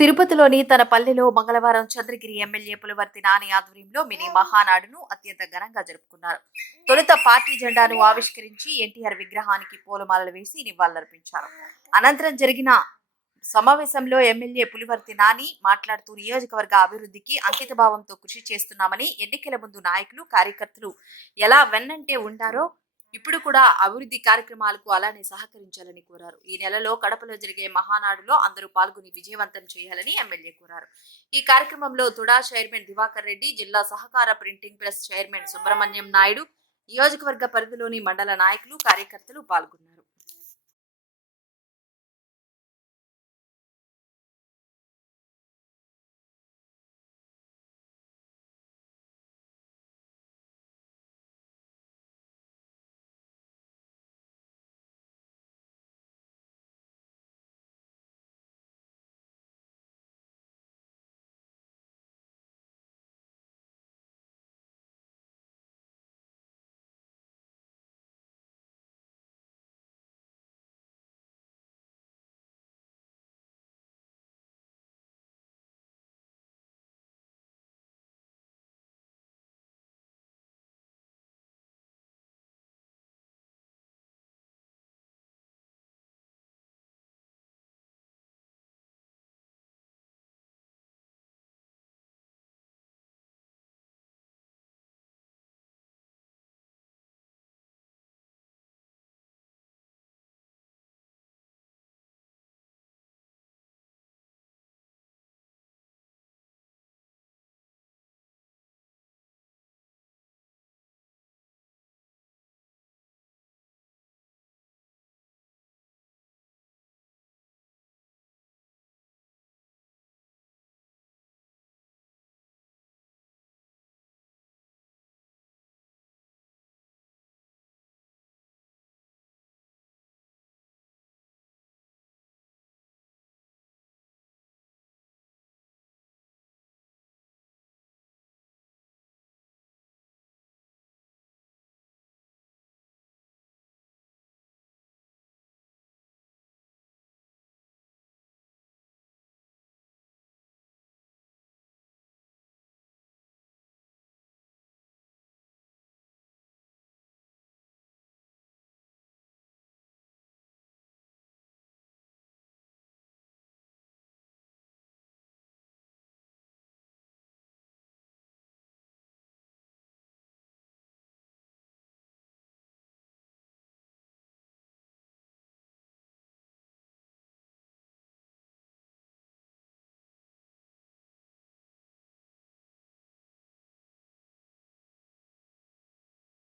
తిరుపతిలోని తన పల్లెలో మంగళవారం చంద్రగిరి ఎమ్మెల్యే పులివర్తి నాని ఆధ్వర్యంలో మినీ మహానాడును అత్యంత ఘనంగా జరుపుకున్నారు. తొలుత పార్టీ జెండాను ఆవిష్కరించి ఎన్టీఆర్ విగ్రహానికి పూలమాలలు వేసి నివాళులర్పించారు. అనంతరం జరిగిన సమావేశంలో ఎమ్మెల్యే పులివర్తి నాని మాట్లాడుతూ నియోజకవర్గ అభివృద్ధికి అంకితభావంతో కృషి చేస్తున్నామని, ఎన్నికల ముందు నాయకులు కార్యకర్తలు ఎలా వెన్నంటే ఉండారో ఇప్పుడు కూడా అభివృద్ధి కార్యక్రమాలకు అలానే సహకరించాలని కోరారు. ఈ నెలలో కడపలో జరిగే మహానాడులో అందరూ పాల్గొని విజయవంతం చేయాలని ఎమ్మెల్యే కోరారు. ఈ కార్యక్రమంలో తుడా చైర్మన్ దివాకర్ రెడ్డి, జిల్లా సహకార ప్రింటింగ్ ప్రెస్ చైర్మన్ సుబ్రహ్మణ్యం నాయుడు, నియోజకవర్గ పరిధిలోని మండల నాయకులు, కార్యకర్తలు పాల్గొన్నారు.